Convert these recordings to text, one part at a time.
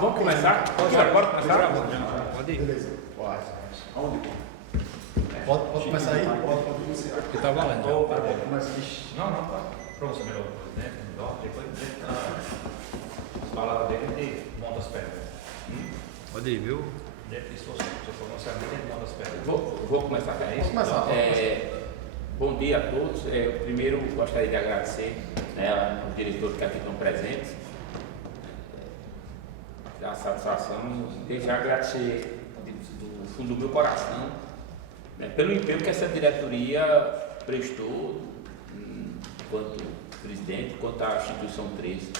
Vamos começar? Bora começar? Pode ir. Beleza. Pode. Aonde? Pode começar aí? Pode iniciar. Porque tá valendo. Começa. Não, tá. Para você melhor, né? Depois as palavras dele, ele monta as pedras. Pode ir, viu? Se você for lançar dele, ele monta as pedras. Vou começar com isso. Pode começar. Bom dia a todos. Primeiro, gostaria de agradecer, né, aos diretores que aqui estão presentes. A satisfação, deixar agradecer do fundo do meu coração, né, pelo empenho que essa diretoria prestou, enquanto presidente, quanto à instituição 13.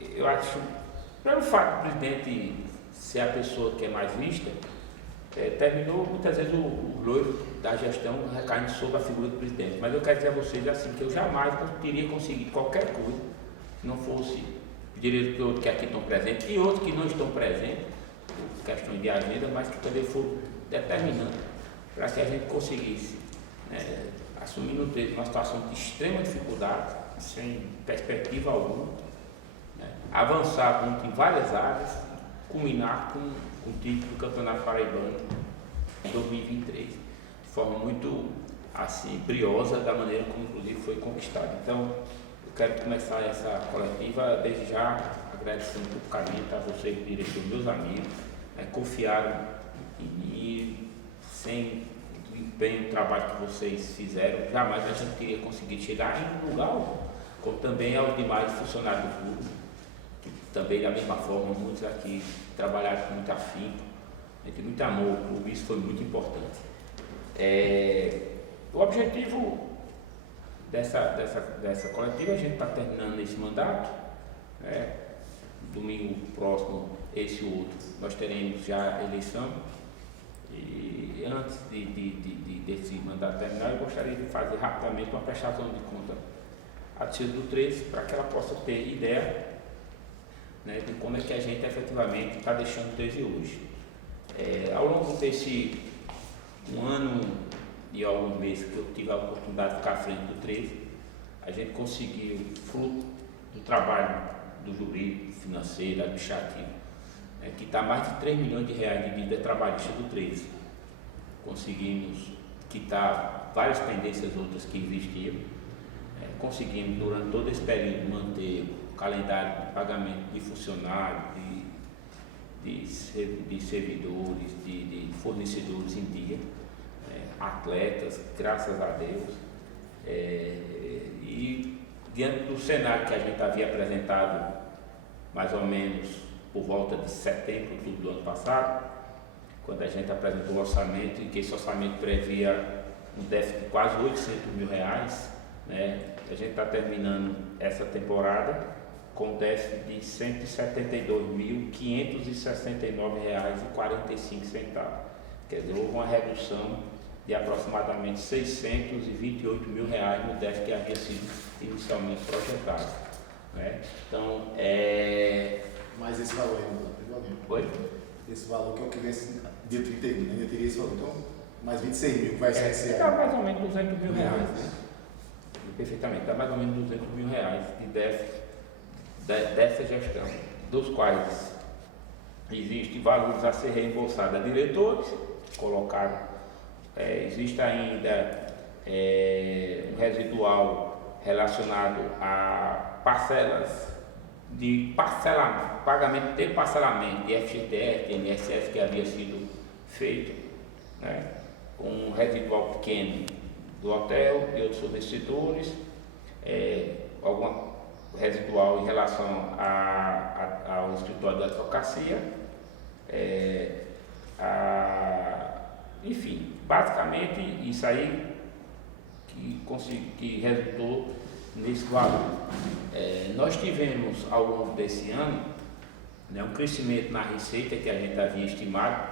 Eu acho, pelo fato do presidente ser a pessoa que é mais vista, terminou muitas vezes o loiro da gestão recaindo sobre a figura do presidente. Mas eu quero dizer a vocês assim, que eu jamais teria conseguido qualquer coisa se não fosse o diretor que aqui estão presentes e outros que não estão presentes, por questões de agenda, mas que também foram determinantes para que a gente conseguisse, né, assumir no texto uma situação de extrema dificuldade, sem perspectiva alguma, né, avançar muito em várias áreas, culminar com o título do Campeonato Paraibano em 2023, de forma muito assim, briosa da maneira como inclusive foi conquistado. Então, eu quero começar essa coletiva desde já agradecendo publicamente a vocês, diretores, meus amigos, confiaram em mim, sem o empenho, o trabalho que vocês fizeram, jamais a gente teria conseguido chegar em lugar algum, como também aos demais funcionários do clube, que também da mesma forma, muitos aqui trabalharam com muito afinco, com muito amor ao clube, isso foi muito importante. O objetivo dessa coletiva, a gente está terminando esse mandato, domingo próximo, esse outro, nós teremos já a eleição, e antes desse mandato terminar, eu gostaria de fazer rapidamente uma prestação de conta à torcida do 13, para que ela possa ter ideia, né, de como é que a gente efetivamente está deixando o 13 hoje. Ao longo desse um ano e alguns meses que eu tive a oportunidade de ficar à frente do 13, a gente conseguiu, fruto do trabalho do jurídico, financeiro, administrativo, que está mais de 3 milhões de reais de dívida trabalhista do 13. Conseguimos quitar várias pendências outras que existiam, conseguimos durante todo esse período manter o calendário de pagamento de funcionários, de servidores, de fornecedores em dia, atletas, graças a Deus, e diante do cenário que a gente havia apresentado mais ou menos por volta de setembro, outubro do ano passado, quando a gente apresentou o orçamento, e que esse orçamento previa um déficit de quase 800 mil reais, né? A gente está terminando essa temporada com um déficit de R$ 172.569,45. Quer dizer, houve uma redução de aproximadamente R$ 628 mil no déficit que havia sido inicialmente projetado, né? Então, Mas esse valor aí não Oi? Esse valor que eu queria dia 31, né? Eu teria esse valor. Então, mais 26 mil que vai ser esse Dá ano. mais ou menos 200 mil reais, né? Perfeitamente, dá mais ou menos 200 mil reais de déficit dessa gestão, dos quais existem valores a ser reembolsados a diretores, colocaram, existe ainda um residual relacionado a parcelas de parcelamento, pagamento de parcelamento de FGTS, de INSS que havia sido feito, né, com um residual pequeno do hotel e outros fornecedores, alguma residual em relação ao escritório da advocacia, enfim, basicamente isso aí que resultou nesse valor. Nós tivemos ao longo desse ano, né, um crescimento na receita que a gente havia estimado,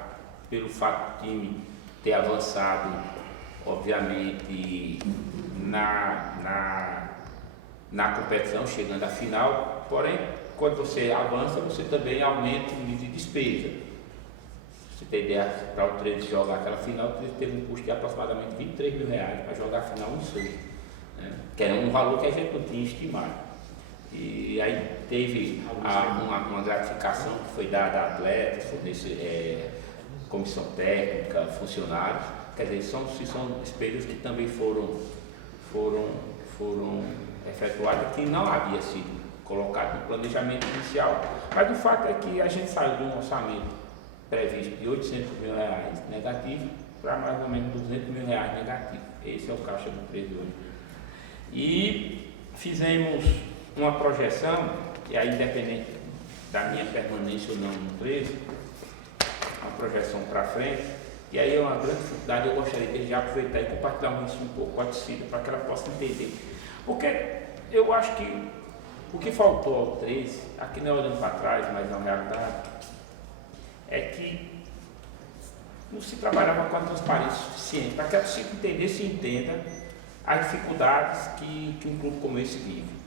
pelo fato do time ter avançado, obviamente, na competição, chegando à final, porém, quando você avança, você também aumenta o nível de despesa. Você tem ideia, para o 13 jogar aquela final, o 13 teve um custo de aproximadamente 23 mil reais para jogar a final em Souza, né? Que era um valor que a gente não tinha estimado. E aí teve uma gratificação que foi dada a atletas, comissão técnica, funcionários. Quer dizer, são despesas que também foram efetuadas que não havia sido colocado no planejamento inicial. Mas o fato é que a gente saiu de um orçamento previsto de R$800 mil negativo para mais ou menos R$200 mil negativo. Esse é o caixa do 13 hoje. E fizemos uma projeção, e aí independente da minha permanência ou não no 13, uma projeção para frente, e aí é uma grande dificuldade. Eu gostaria de já aproveitar e compartilhar isso um pouco com a Cida, para que ela possa entender. Porque eu acho que o que faltou ao 13, aqui não é olhando para trás, mas na realidade, é que não se trabalhava com a transparência suficiente para que a Cida entendesse e entenda as dificuldades que um clube como esse vive.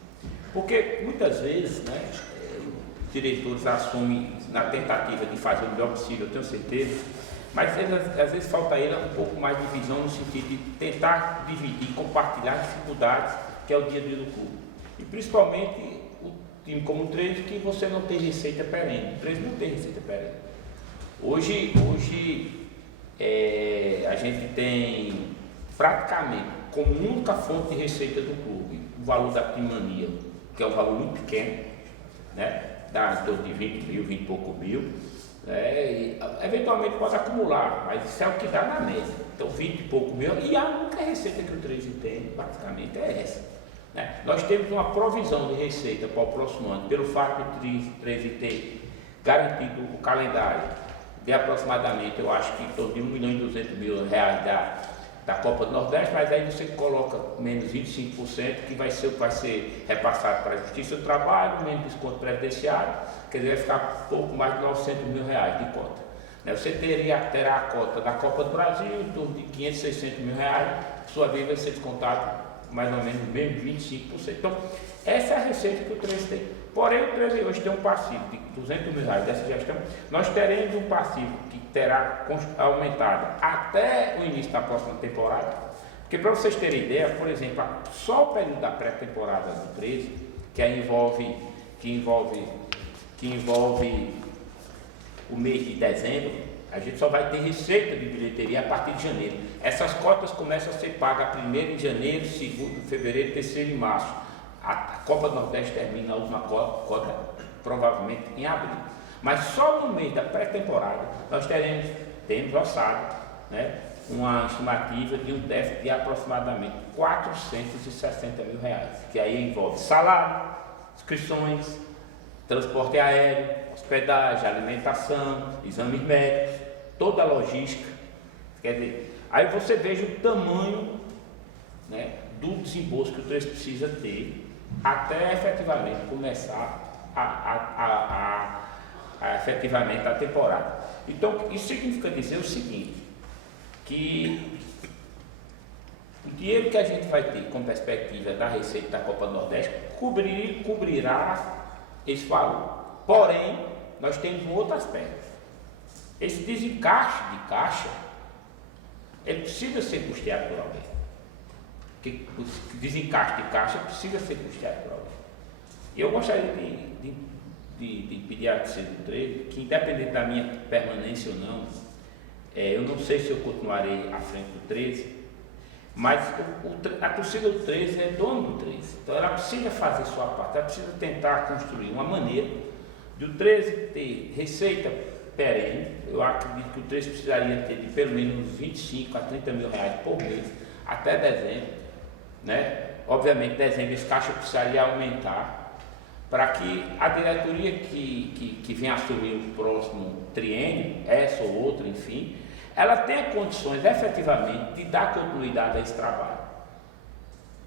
Porque muitas vezes, né, os diretores assumem na tentativa de fazer o melhor possível, eu tenho certeza, mas às vezes falta a ele um pouco mais de visão no sentido de tentar dividir, compartilhar as dificuldades que é o dia a dia do clube. E principalmente o time como o 13, que você não tem receita perene. O 13 não tem receita perene. Hoje a gente tem praticamente como única fonte de receita do clube o valor da primania, que é um valor muito pequeno, né? Dá em torno de 20 mil, 20 e pouco mil. E, eventualmente pode acumular, mas isso é o que dá na média. Então 20 e pouco mil, e a única receita que o 13 tem, basicamente, é essa. Né? Nós temos uma provisão de receita para o próximo ano, pelo fato de 13 ter garantido o calendário de aproximadamente, eu acho que em torno de R$1.200.000 da Copa do Nordeste, mas aí você coloca menos 25%, que vai ser repassado para a Justiça do Trabalho, menos desconto previdenciário, quer dizer, vai ficar pouco mais de R$900 mil de cota. Você terá a cota da Copa do Brasil em torno de R$500, R$600 mil, por sua vez vai ser descontado mais ou menos mesmo 25%. Então, essa é a receita que o 13 tem. Porém, o 13 hoje tem um passivo de R$200 mil dessa gestão. Nós teremos um passivo que terá aumentado até o início da próxima temporada. Porque, para vocês terem ideia, por exemplo, só o período da pré-temporada do 13, que envolve o mês de dezembro, a gente só vai ter receita de bilheteria a partir de janeiro. Essas cotas começam a ser pagas 1º de janeiro, 2º de fevereiro, 3º de março. A Copa do Nordeste termina a última cota provavelmente em abril. Mas só no mês da pré-temporada nós temos orçado, né, uma estimativa de um déficit de aproximadamente R$460 mil, que aí envolve salário, inscrições, transporte aéreo, hospedagem, alimentação, exames médicos, toda a logística. Quer dizer, aí você veja o tamanho, né, do desembolso que o 13 precisa ter até efetivamente começar efetivamente a temporada. Então, isso significa dizer o seguinte, que o dinheiro que a gente vai ter com perspectiva da receita da Copa do Nordeste cobrirá esse valor. Porém, nós temos um outro aspecto. Esse desencaixe de caixa, ele precisa ser custeado por alguém. Que o desencaixe de caixa precisa ser custeado por alguém. E eu gostaria de pedir a torcida do 13, que independente da minha permanência ou não, eu não sei se eu continuarei à frente do 13, mas a torcida do 13 é dono do 13. Então ela precisa fazer sua parte, ela precisa tentar construir uma maneira de o 13 ter receita perene. Eu acredito que o 13 precisaria ter de pelo menos 25 a 30 mil reais por mês até dezembro, né? Obviamente, dezembro esse caixa precisaria aumentar para que a diretoria que vem assumir o próximo triênio, essa ou outra, enfim, ela tenha condições efetivamente de dar continuidade a esse trabalho,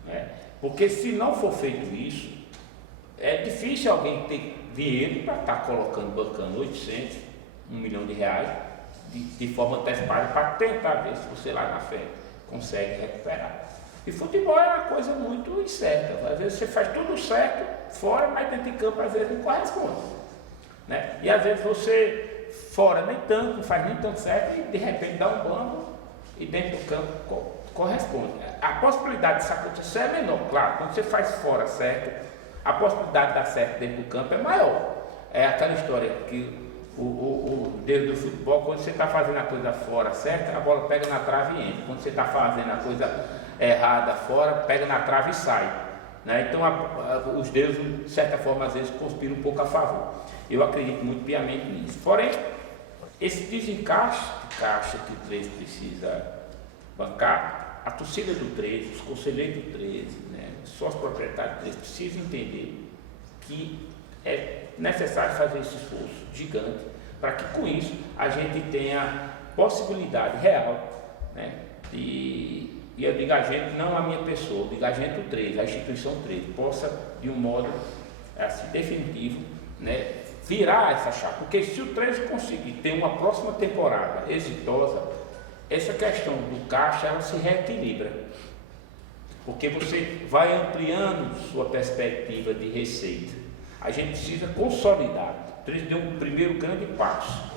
né? Porque se não for feito isso, é difícil alguém ter dinheiro para estar bancando 800, 1 milhão de reais de forma antecipada para tentar ver se você lá na frente consegue recuperar. E futebol é uma coisa muito incerta. Às vezes você faz tudo certo fora, mas dentro de campo às vezes não corresponde, né? E às vezes você fora nem tanto, não faz nem tanto certo e de repente dá um bando e dentro do campo corresponde. A possibilidade disso acontecer é menor, claro. Quando você faz fora certo, a possibilidade de dar certo dentro do campo é maior. É aquela história que o Deus do futebol, quando você está fazendo a coisa fora certa, a bola pega na trave e entra. Quando você está fazendo a coisa errada fora, pega na trave e sai. Né? Então os deuses, de certa forma, às vezes conspiram um pouco a favor. Eu acredito muito piamente nisso. Porém, esse desencaixe de caixa que o 13 precisa bancar, a torcida do 13, os conselheiros do 13, né, só os proprietários do 13 precisam entender que é necessário fazer esse esforço gigante para que com isso a gente tenha possibilidade real, né, e eu digo a gente, não a minha pessoa, eu digo a gente do 13, a instituição 13, possa de um modo assim, definitivo, né, virar essa chave, porque se o 13 conseguir ter uma próxima temporada exitosa, essa questão do caixa ela se reequilibra, porque você vai ampliando sua perspectiva de receita. A gente precisa consolidar. O 13 deu um primeiro grande passo.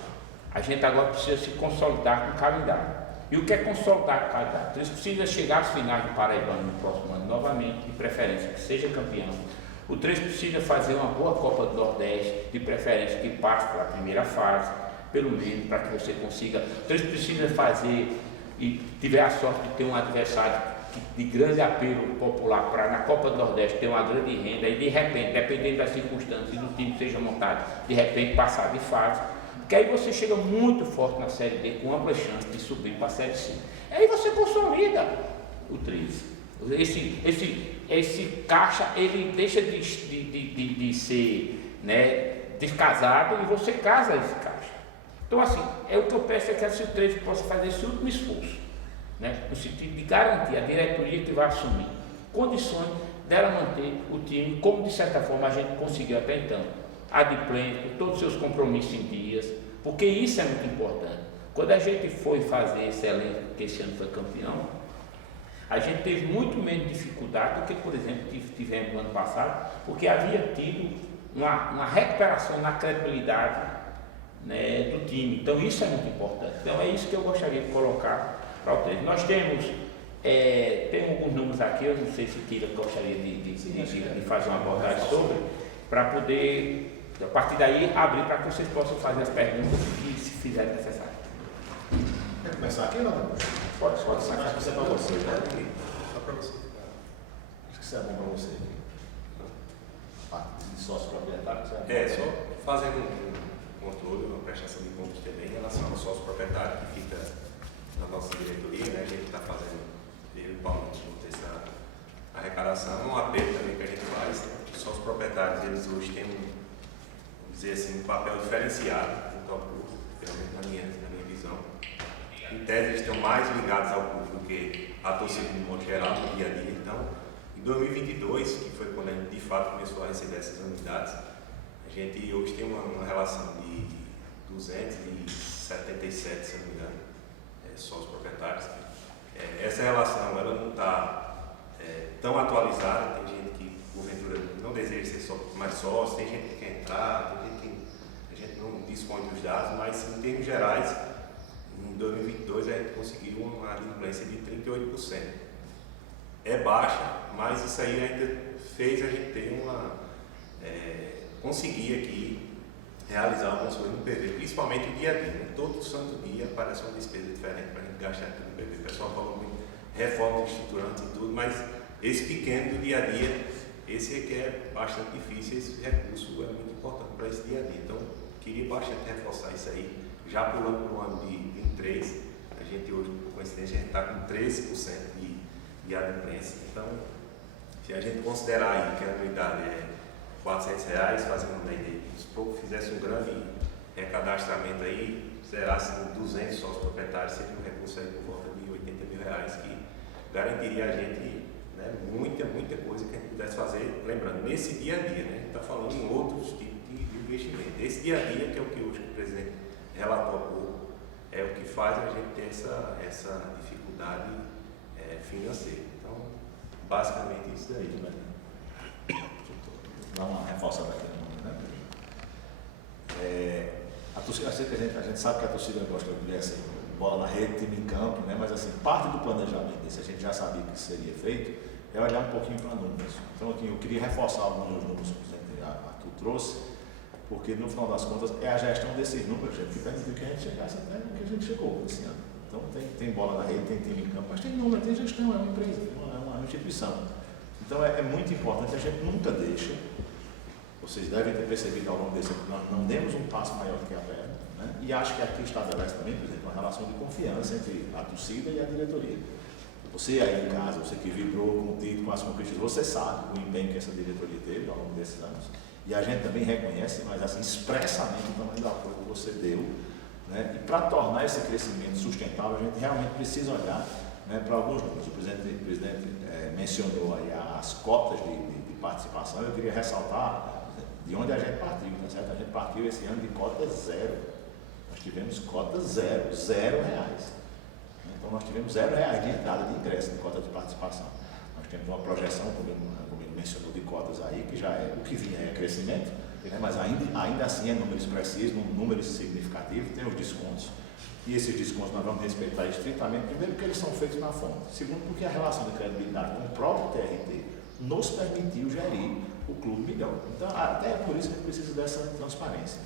A gente agora precisa se consolidar com calendário. E o que é consolidar com calendário? O 13 precisa chegar às finais do Paraibano no próximo ano novamente, de preferência que seja campeão. O 13 precisa fazer uma boa Copa do Nordeste, de preferência que passe pela primeira fase, pelo menos para que você consiga. O 13 precisa fazer e tiver a sorte de ter um adversário de grande apelo popular para na Copa do Nordeste ter uma grande renda e de repente, dependendo das circunstâncias e do time que seja montado, de repente passar de fase, porque aí você chega muito forte na Série D com ampla chance de subir para a Série C. Aí você consolida o 13. Esse caixa ele deixa de ser, né, descasado e você casa esse caixa. Então assim, o que eu peço é que a 13 possa fazer esse último esforço, né, no sentido de garantir a diretoria que vai assumir condições dela manter o time como de certa forma a gente conseguiu até então, adimplente, todos os seus compromissos em dias, porque isso é muito importante. Quando a gente foi fazer esse elenco, que esse ano foi campeão, a gente teve muito menos dificuldade do que, por exemplo, tivemos no ano passado, porque havia tido uma recuperação na credibilidade, né, do time. Então isso é muito importante. Então é isso que eu gostaria de colocar para o 13. Nós temos tem alguns números aqui, eu não sei se Tira gostaria de fazer uma abordagem sobre, para poder, a partir daí, abrir para que vocês possam fazer as perguntas que se fizerem necessário. Quer começar aqui ou não? Pode Acho que isso é para você, né? Só para você. Acho que isso é bom para você. Parte de sócio proprietário. Só fazendo um controle, uma prestação de contas também em relação ao sócio proprietário que fica na nossa diretoria, né? A gente está fazendo, eu e o Paulo, essa arrecadação, um apelo também que a gente faz. Os sócios proprietários, eles hoje têm vamos dizer assim, um papel diferenciado junto ao público, pelo menos na minha visão. Em tese, eles estão mais ligados ao público do que a torcida de modo geral, no dia a dia. Então, em 2022, que foi quando a gente de fato começou a receber essas anuidades, a gente hoje tem uma relação de 277, se não me engano, sócios proprietários. Essa relação ela não está tão atualizada, tem gente que porventura não deseja ser mais sócio, tem gente que quer entrar, tem gente que a gente não dispõe dos dados, mas em termos gerais, em 2022 a gente conseguiu uma adimplência de 38%. É baixa, mas isso aí ainda fez a gente ter conseguir aqui realizar algumas coisas no PV, principalmente o dia a dia. Todo santo dia aparece uma despesa diferente para a gente gastar aqui no PV. O pessoal fala muito reforma estruturante e tudo, mas esse pequeno do dia a dia, esse requer bastante difícil, esse recurso é muito importante para esse dia a dia. Então, queria bastante reforçar isso aí. Já pulando para o ano de 23, a gente hoje, por coincidência, a gente está com 13% de adimplência. Então, se a gente considerar aí que a anuidade é R$400, fazendo uma ideia, se pouco fizesse um grande recadastramento aí, zerasse 200 sócios proprietários, seria um recurso aí por volta de R$80 mil, que garantiria a gente, né, muita coisa que a gente pudesse fazer, lembrando, nesse dia a dia, né, a gente está falando em outros tipos de investimento. Esse dia a dia, que é o que hoje o presidente relatou há pouco, é o que faz a gente ter essa dificuldade financeira. Então, basicamente isso daí. Dá uma reforçada aqui, né? A gente sabe que a torcida gosta de ver assim, bola na rede, time em campo, né? Mas assim, parte do planejamento desse a gente já sabia que isso seria feito, é olhar um pouquinho para números. Então, aqui, eu queria reforçar alguns dos números que o presidente Arthur trouxe, porque no final das contas é a gestão desses números, gente, que permitiu que a gente chegasse até o que a gente chegou esse ano. Então, tem bola na rede, tem time em campo, mas tem número, tem gestão, é uma empresa, é uma instituição. Então, é muito importante, a gente nunca deixa, vocês devem ter percebido ao longo desse ano, nós não demos um passo maior do que a perna, né? E acho que aqui estabelece também, por exemplo, uma relação de confiança entre a torcida e a diretoria. Você aí em casa, você que vibrou com o título, com as conquistas, você sabe o empenho que essa diretoria teve ao longo desses anos. E a gente também reconhece, mas assim, expressamente o tamanho do apoio que você deu. Né? E para tornar esse crescimento sustentável, a gente realmente precisa olhar, né, para alguns números. O presidente mencionou aí as cotas de participação. Eu queria ressaltar de onde a gente partiu, tá certo? A gente partiu esse ano de cota zero. Nós tivemos cota zero, R$0. Então nós tivemos R$0 de entrada de ingresso de cota de participação. Nós temos uma projeção, como ele mencionou, de cotas aí, que já é o que vinha é crescimento, né? Mas ainda assim é números expressivos, números significativos, tem os descontos. E esses descontos nós vamos respeitar estritamente, primeiro porque eles são feitos na fonte, segundo porque a relação de credibilidade com o próprio TRT nos permitiu gerir o clube melhor. Então até é por isso que a gente precisa dessa transparência.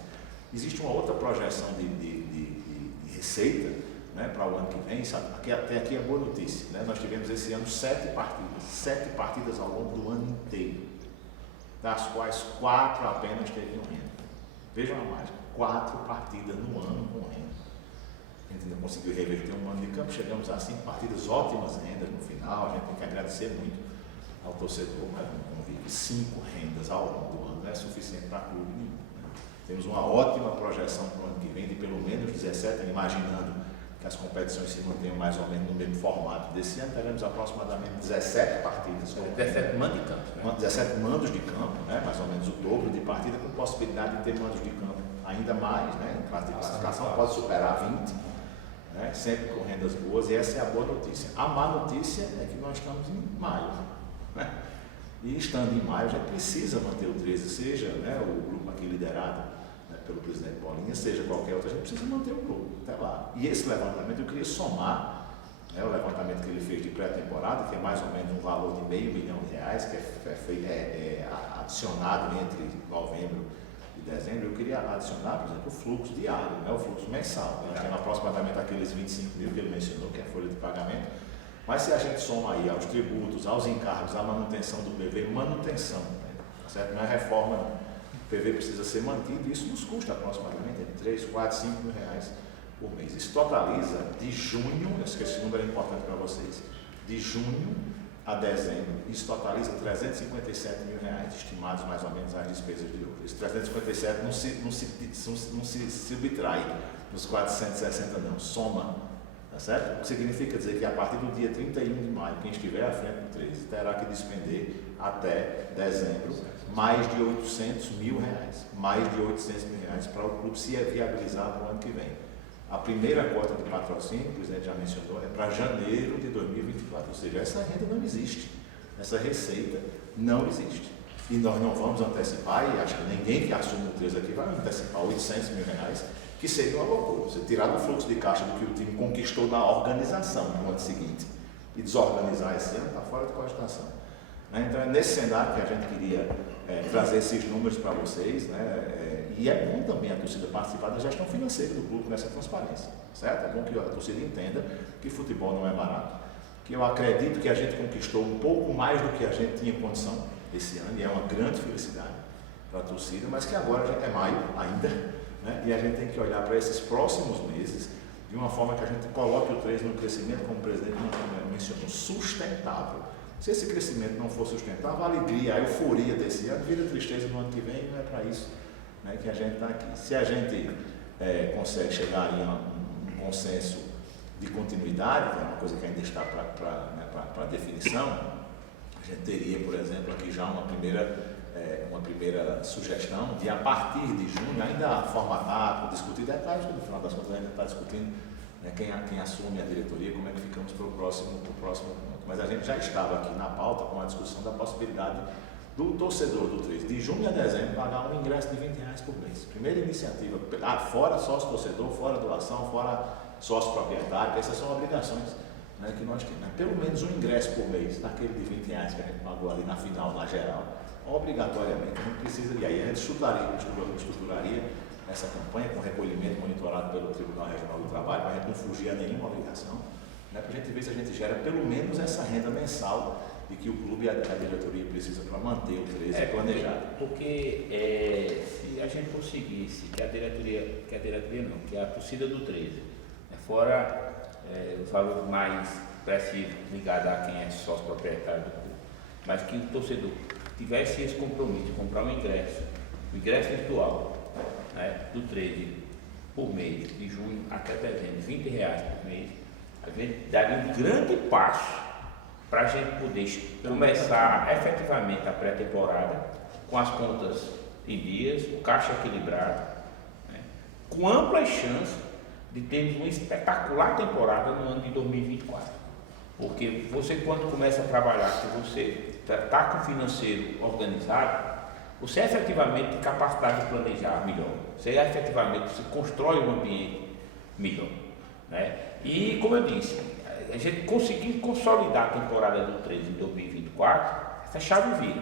Existe uma outra projeção de receita, né, para o ano que vem, sabe? Até aqui é boa notícia, né? Nós tivemos esse ano 7 partidas ao longo do ano inteiro, das quais 4 apenas teriam renda. Vejam a mágica, 4 partidas no ano com renda. A gente ainda conseguiu reverter um ano de campo, chegamos a 5 partidas, ótimas rendas no final, a gente tem que agradecer muito ao torcedor, mas não convive 5 rendas ao longo do ano não é suficiente para clube nenhum. Né? Temos uma ótima projeção para o ano que vem de pelo menos 17, imaginando que as competições se mantenham mais ou menos no mesmo formato desse ano, teremos aproximadamente 17 partidas. 17 mandos de campo. Né? 17 mandos de campo, né? Mais ou menos o dobro de partida, com possibilidade de ter mandos de campo ainda mais, né? Em classe de classificação pode superar 20, né? Sempre com rendas boas, e essa é a boa notícia. A má notícia é que nós estamos em maio, né? E estando em maio, a gente precisa manter o 13, seja, né, o grupo aqui liderado pelo presidente Paulinha, seja qualquer outro, a gente precisa manter o grupo até lá. E esse levantamento eu queria somar, né, o levantamento que ele fez de pré-temporada, que é mais ou menos um valor de R$500 milhão, que é adicionado entre novembro e dezembro. Eu queria adicionar, por exemplo, o fluxo diário, né, o fluxo mensal. Nós temos aproximadamente aqueles 25 mil que ele mencionou, que é a folha de pagamento. Mas se a gente soma aí aos tributos, aos encargos, à manutenção do PV, manutenção, né, certo? Não é reforma, não. O PV precisa ser mantido e isso nos custa aproximadamente entre 3, 4, 5 mil reais por mês. Isso totaliza de junho, eu sei que esse número é importante para vocês, de junho a dezembro, isso totaliza 357 mil reais, estimados mais ou menos as despesas de hoje. Esse 357 não se subtrai dos 460 não, soma, tá certo? O que significa dizer que a partir do dia 31 de maio, quem estiver à frente do 13 terá que despender até dezembro mais de 800 mil reais, para o clube se viabilizar no ano que vem. A primeira cota de patrocínio, o presidente já mencionou, é para janeiro de 2024, ou seja, essa renda não existe, essa receita não existe. E nós não vamos antecipar, e acho que ninguém que assume o 13 aqui vai antecipar 800 mil reais, que seria uma loucura. Você tirar do fluxo de caixa do que o time conquistou na organização no ano seguinte e desorganizar esse ano, está fora de cogitação. Né? Então é nesse cenário que a gente queria trazer esses números para vocês, né? E é bom também a torcida participar da gestão financeira do clube nessa transparência, certo? É bom que a torcida entenda que futebol não é barato, que eu acredito que a gente conquistou um pouco mais do que a gente tinha condição esse ano, e é uma grande felicidade para a torcida, mas que agora já é maio ainda, né? E a gente tem que olhar para esses próximos meses de uma forma que a gente coloque o 13 no crescimento, como o presidente mencionou, sustentável. Se esse crescimento não for sustentável, a alegria, a euforia desse ano vira tristeza no ano que vem, e não é para isso, né, que a gente está aqui. Se a gente consegue chegar em um consenso de continuidade, que é uma coisa que ainda está para definição, a gente teria, por exemplo, aqui já uma primeira sugestão de, a partir de junho, ainda formatar, discutir detalhes, porque no final das contas a gente está discutindo, né, quem assume a diretoria, como é que ficamos para o próximo ponto. Mas a gente já estava aqui na pauta com a discussão da possibilidade do torcedor do 13, de junho a dezembro, pagar um ingresso de R$20 por mês. Primeira iniciativa, fora sócio torcedor, fora doação, fora sócio proprietário, essas são obrigações, né, que nós temos, né, pelo menos um ingresso por mês, naquele de R$20 que a gente pagou ali na final, na geral, obrigatoriamente, a gente precisa, e aí a gente estruturaria essa campanha com recolhimento monitorado pelo Tribunal Regional do Trabalho, para a gente não fugir a nenhuma obrigação, né, para a gente ver se a gente gera pelo menos essa renda mensal de que o clube e a diretoria precisa para manter o 13 planejado. Porque se a gente conseguisse que a torcida do 13, né, fora os valores mais expressivos ligados a quem é sócio proprietário do clube, mas que o torcedor tivesse esse compromisso de comprar um ingresso virtual, né, do 13 por mês, de junho até dezembro, R$20 por mês, a gente daria um grande passo para a gente poder começar efetivamente a pré-temporada com as contas em dias, o caixa equilibrado, né, com amplas chances de termos uma espetacular temporada no ano de 2024. Porque você, quando começa a trabalhar, se você está com o financeiro organizado, você efetivamente tem capacidade de planejar melhor, você efetivamente constrói um ambiente melhor, né? E, como eu disse, a gente conseguindo consolidar a temporada do 13 em 2024, essa chave vira.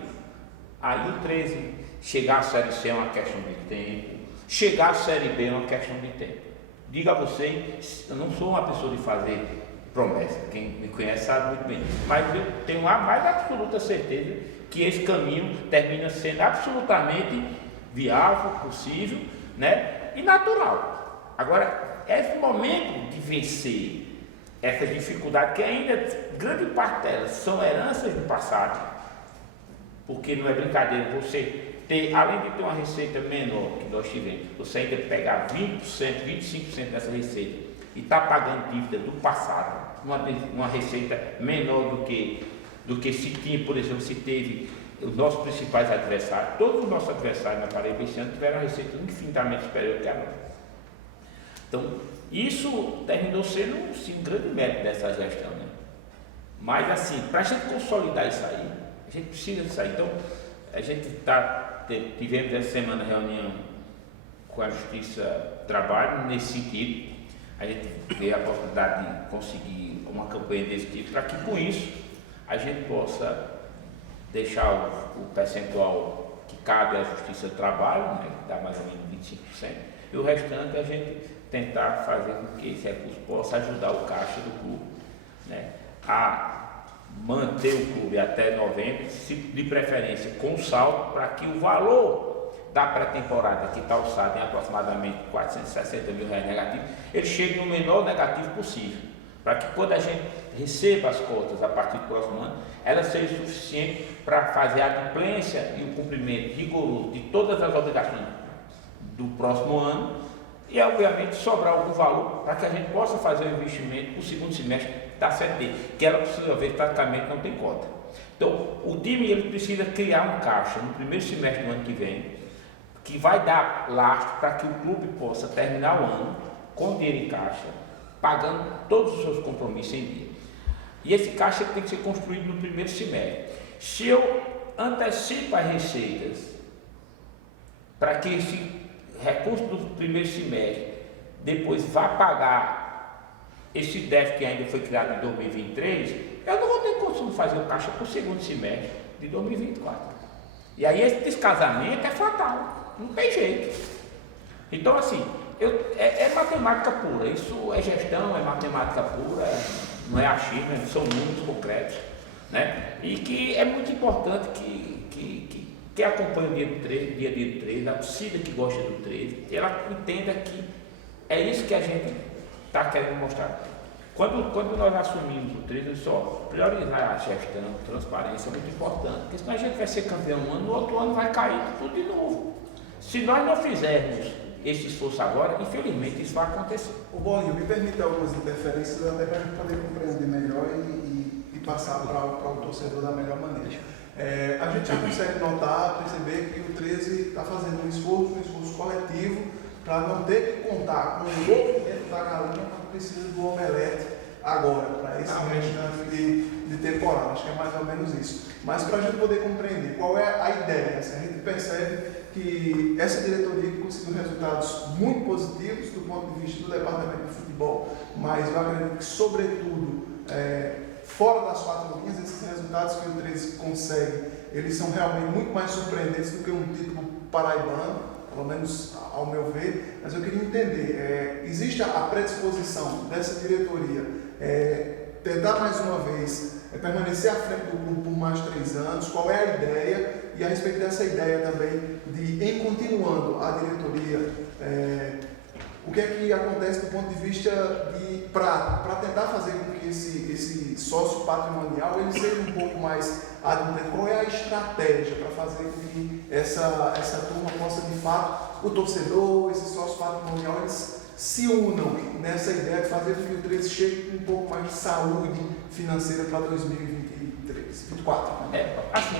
Aí o 13 chegar à Série C é uma questão de tempo, chegar à Série B é uma questão de tempo. Digo a vocês, eu não sou uma pessoa de fazer promessa, quem me conhece sabe muito bem, mas eu tenho a mais absoluta certeza que esse caminho termina sendo absolutamente viável, possível, né, e natural. Agora, esse momento de vencer essa dificuldade, que ainda grande parte delas são heranças do passado, porque não é brincadeira você ter, além de ter uma receita menor que nós tivemos, você ainda pegar 20%, 25% dessa receita e está pagando dívida do passado, uma receita menor do que se tinha, por exemplo, se teve os nossos principais adversários, todos os nossos adversários na Paraíba esse ano tiveram uma receita infinitamente superior que a nossa. Então, isso terminou sendo sim, um grande mérito dessa gestão, né? Mas assim, para a gente consolidar isso aí, a gente precisa disso aí. Então, a gente tivemos essa semana reunião com a Justiça do Trabalho nesse sentido. A gente vê a possibilidade de conseguir uma campanha desse tipo, para que com isso a gente possa deixar o percentual que cabe à Justiça do Trabalho, né, que dá mais ou menos 25%, e o restante a gente tentar fazer com que esse recurso possa ajudar o caixa do clube, né, a manter o clube até novembro, de preferência com saldo, para que o valor da pré-temporada, que está alçado em aproximadamente R$460 mil negativo, ele chegue no menor negativo possível, para que quando a gente receba as cotas a partir do próximo ano, ela seja suficiente para fazer a adimplência e o cumprimento rigoroso de todas as obrigações do próximo ano e, obviamente, sobrar algum valor para que a gente possa fazer o investimento para o segundo semestre da Série D, que ela precisa ver, praticamente não tem cota. Então, o time ele precisa criar um caixa no primeiro semestre do ano que vem, que vai dar lastro para que o clube possa terminar o ano com dinheiro em caixa, pagando todos os seus compromissos em dia. E esse caixa tem que ser construído no primeiro semestre. Se eu antecipo as receitas para que esse recurso do primeiro semestre depois vá pagar esse déficit que ainda foi criado em 2023, eu não vou ter condição de fazer o caixa para o segundo semestre de 2024. E aí esse descasamento é fatal, não tem jeito. Então assim, é matemática pura, isso é gestão, é matemática pura, não é achismo, são números concretos, né? E que é muito importante que acompanhe o dia do 13, a torcida que gosta do 13, ela entenda que é isso que a gente está querendo mostrar. Quando nós assumimos o 13, só priorizar a gestão, transparência é muito importante, porque senão a gente vai ser campeão um ano, no outro ano vai cair tudo de novo. Se nós não fizermos esse esforço agora, infelizmente isso vai acontecer. O Bolinho, me permite algumas interferências até para a gente poder compreender melhor e passar para o torcedor da melhor maneira. A gente já consegue notar, perceber que o 13 está fazendo um esforço coletivo para não ter que contar com o movimento da galinha quando precisa do omelete agora, para esse restante de temporada. Acho que é mais ou menos isso. Mas para a gente poder compreender qual é a ideia, assim, a gente percebe que essa diretoria que conseguiu resultados muito positivos do ponto de vista do departamento de futebol, mas eu acredito que, sobretudo, fora das 4 linhas, esses resultados que o 13 consegue, eles são realmente muito mais surpreendentes do que um título paraibano, pelo menos ao meu ver. Mas eu queria entender, existe a predisposição dessa diretoria tentar mais uma vez permanecer à frente do clube por mais 3 anos? Qual é a ideia? E a respeito dessa ideia também de, em continuando a diretoria, o que é que acontece do ponto de vista de para tentar fazer com que esse sócio patrimonial ele seja um pouco mais adimplente? Qual é a estratégia para fazer com que essa turma possa, de fato, o torcedor, esse sócio patrimonial, eles se unam nessa ideia de fazer com que o 13 chegue com um pouco mais de saúde financeira para 2024? Assim,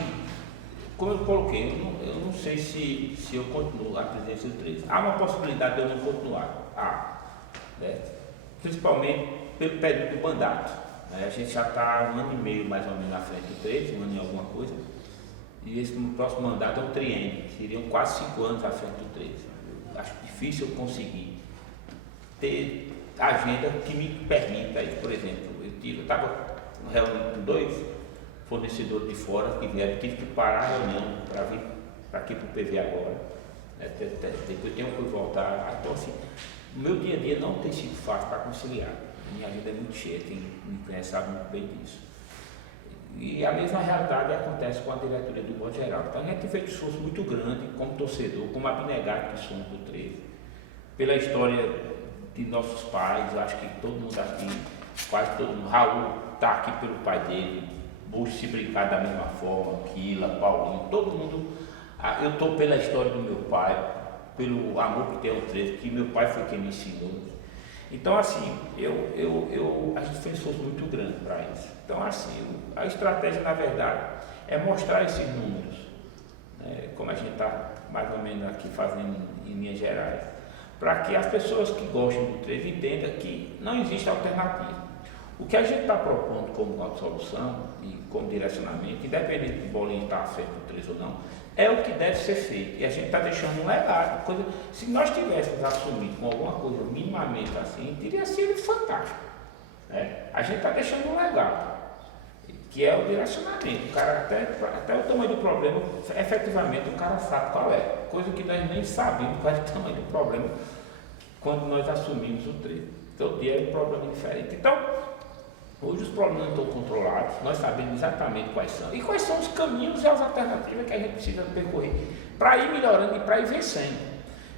como eu coloquei, eu não sei se eu continuo a presidência do 13. Há uma possibilidade de eu não continuar, né? Principalmente pelo período do mandato. Né? A gente já está 1 ano e meio mais ou menos à frente do 13, 1 ano e alguma coisa, e esse próximo mandato é um triênio, seriam quase 5 anos à frente do 13. Eu acho difícil eu conseguir ter agenda que me permita isso. Por exemplo, eu estava reunido com 2 fornecedores de fora que vieram, tive que parar a reunião para vir aqui para o PV agora, né? Depois tenho que voltar. Então, assim, o meu dia a dia não tem sido fácil para conciliar. Minha agenda é muito cheia, quem me conhece sabe muito bem disso. E a mesma realidade acontece com a diretoria do modo geral. Então a gente tem feito um esforço muito grande como torcedor, como abnegado que somos do 13, pela história de nossos pais. Eu acho que todo mundo aqui, quase todo mundo, Raul está aqui pelo pai dele, Bush se brincar da mesma forma, Quila, Paulinho, todo mundo. Eu estou pela história do meu pai, pelo amor que tem o 13, que meu pai foi quem me ensinou. Então, assim, a gente fez um esforço muito grande para isso. Então, assim, a estratégia, na verdade, é mostrar esses números, né, como a gente está mais ou menos aqui fazendo em Minas Gerais, para que as pessoas que gostam do 13 entendam que não existe alternativa. O que a gente está propondo como solução e como direcionamento, independente do Bolinho estar feito do 13 ou não, é o que deve ser feito. E a gente está deixando um legado. Se nós tivéssemos assumido com alguma coisa minimamente assim, teria sido fantástico. Né? A gente está deixando um legado, que é o direcionamento. O cara, até o tamanho do problema, efetivamente o cara sabe qual é. Coisa que nós nem sabemos qual é o tamanho do problema quando nós assumimos o 13. Todo dia é um problema diferente. Então, hoje os problemas estão controlados, nós sabemos exatamente quais são. E quais são os caminhos e as alternativas que a gente precisa percorrer para ir melhorando e para ir vencendo.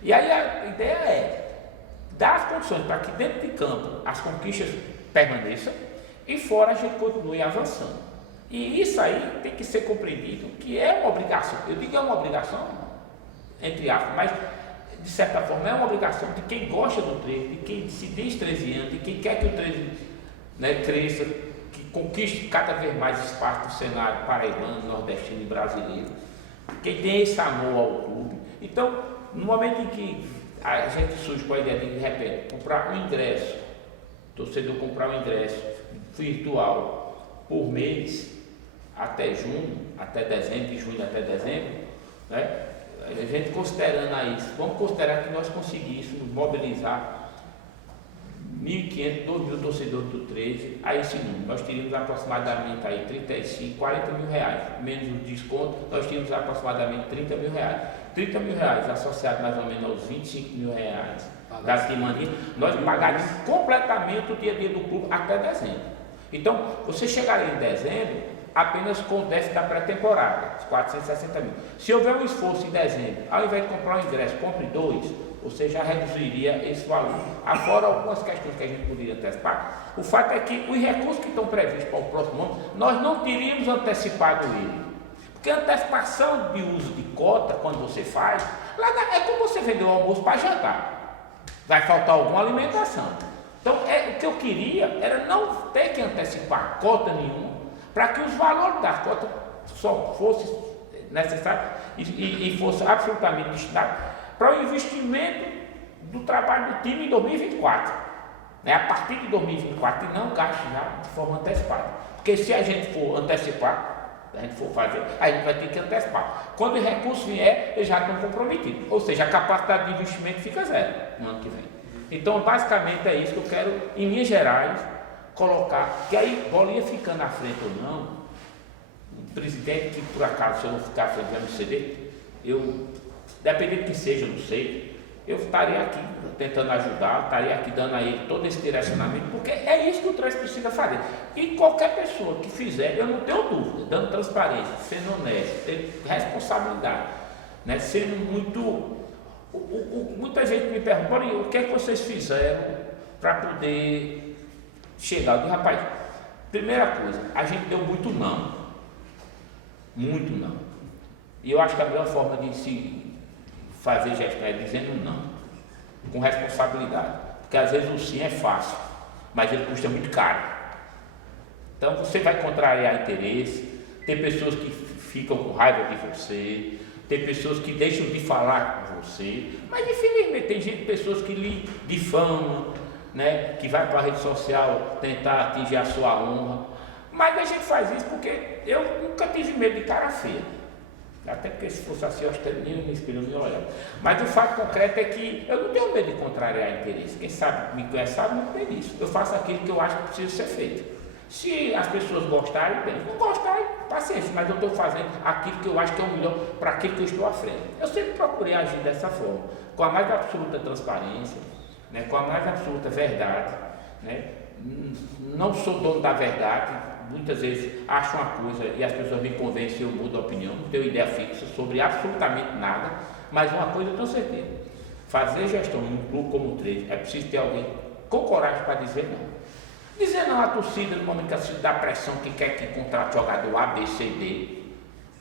E aí a ideia é dar as condições para que dentro de campo as conquistas permaneçam e fora a gente continue avançando. E isso aí tem que ser compreendido que é uma obrigação. Eu digo que é uma obrigação, entre aspas, mas de certa forma é uma obrigação de quem gosta do 13, de quem se diz 13 anos, de quem quer que o 13 cresça, que conquiste cada vez mais espaço no cenário paraibano, nordestino e brasileiro, quem tem esse amor ao clube. Então, no momento em que a gente surge com a ideia de repente, comprar um ingresso, torcedor comprar um ingresso virtual por mês, até junho, até dezembro, de junho até dezembro, né? A gente considerando isso, vamos considerar que nós conseguíssemos mobilizar 1.500, 2.000 torcedores do 13 a esse número. Nós teríamos aproximadamente aí 35, 40 mil reais, menos o desconto, nós teríamos aproximadamente 30 mil reais. 30 mil reais associado mais ou menos aos 25 mil reais da arquimaria, nós pagaríamos completamente o dia a dia do clube até dezembro. Então, você chegaria em dezembro apenas com o déficit da pré-temporada, os 460 mil. Se houver um esforço em dezembro, ao invés de comprar um ingresso, compre 2, você já reduziria esse valor. Afora algumas questões que a gente poderia antecipar, o fato é que os recursos que estão previstos para o próximo ano, nós não teríamos antecipado ele. Porque a antecipação de uso de cota, quando você faz, é como você vender o almoço para jantar. Vai faltar alguma alimentação. Então, o que eu queria era não ter que antecipar cota nenhuma, para que os valores das cotas só fossem necessários e fossem absolutamente destinados para o investimento do trabalho do time em 2024, né? A partir de 2024, e não gaste já de forma antecipada. Porque se a gente for antecipar, a gente for fazer, a gente vai ter que antecipar. Quando o recurso vier, eles já estão comprometidos. Ou seja, a capacidade de investimento fica zero no ano que vem. Então, basicamente é isso que eu quero, em Minas Gerais, colocar, que aí Bolinha ficando à frente ou não, o presidente que por acaso, se eu não ficar à frente, vai me ceder, dependendo que seja, eu não sei, eu estaria aqui tentando ajudar, estaria aqui dando a ele todo esse direcionamento, porque é isso que o Trans precisa fazer. E qualquer pessoa que fizer, eu não tenho dúvida, dando transparência, sendo honesto, tendo responsabilidade, né, sendo muito... muita gente me pergunta, o que é que vocês fizeram para poder chegar? Eu digo, rapaz, primeira coisa, a gente deu muito não. Muito não. E eu acho que a melhor forma de se fazer gestão é dizendo não, com responsabilidade. Porque às vezes o sim é fácil, mas ele custa muito caro. Então você vai contrariar interesse, tem pessoas que ficam com raiva de você, tem pessoas que deixam de falar com você, mas infelizmente tem pessoas que lhe difamam, né, que vai para a rede social tentar atingir a sua honra. Mas a gente faz isso porque eu nunca tive medo de cara feia. Até porque se fosse assim, eu acho que nem me espelho nem olhar. Mas o fato concreto é que eu não tenho medo de contrariar interesse. Quem sabe, me conhece, sabe muito bem disso. Eu faço aquilo que eu acho que precisa ser feito. Se as pessoas gostarem, bem. Não gostarem, paciência. Mas eu estou fazendo aquilo que eu acho que é o melhor para aquilo que eu estou à frente. Eu sempre procurei agir dessa forma, com a mais absoluta transparência, né, com a mais absoluta verdade, né. Não sou dono da verdade. Muitas vezes acho uma coisa e as pessoas me convencem e eu mudo a opinião, não tenho ideia fixa sobre absolutamente nada, mas uma coisa eu tenho certeza: fazer gestão em um clube como o 13 é preciso ter alguém com coragem para dizer não. Dizer não à torcida no momento que a torcida dá pressão que quer que contrate jogador A, B, C, D,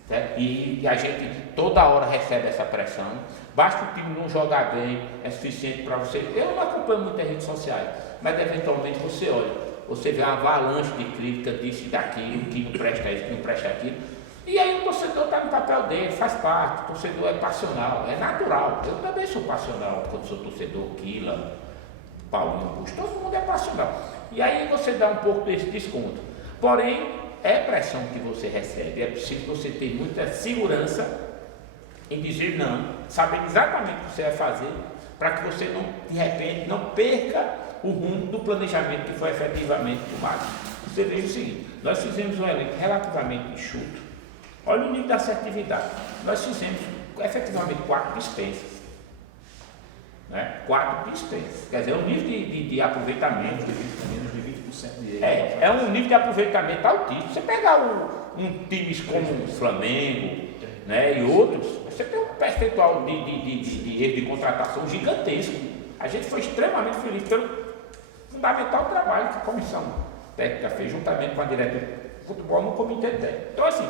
certo? E a gente toda hora recebe essa pressão. Basta o time não jogar bem, é suficiente para você. Eu não acompanho muitas redes sociais, mas eventualmente você olha. Você vê uma avalanche de crítica disso e daquilo, que não presta isso, que não presta aquilo. E aí o torcedor está no papel dele, faz parte, o torcedor é passional, é natural. Eu também sou passional quando sou torcedor, Quila, Paulinho Augusto, todo mundo é passional. E aí você dá um pouco desse desconto. Porém, é pressão que você recebe, é preciso você ter muita segurança em dizer não, saber exatamente o que você vai fazer, para que você não, de repente, não perca o rumo do planejamento que foi efetivamente tomado. Você veja o seguinte: nós fizemos um elenco relativamente enxuto. Olha o nível da assertividade. Nós fizemos efetivamente 4 dispensas. Né? 4 dispensas. Quer dizer, um nível de aproveitamento. Menos de 20% de É um nível de aproveitamento altíssimo. Você pegar um times como o Flamengo, né, e outros, você tem um percentual de erro de contratação gigantesco. A gente foi extremamente feliz pelo fundamental trabalho que a comissão técnica fez juntamente com a diretoria de futebol no comitê técnico. Então, assim,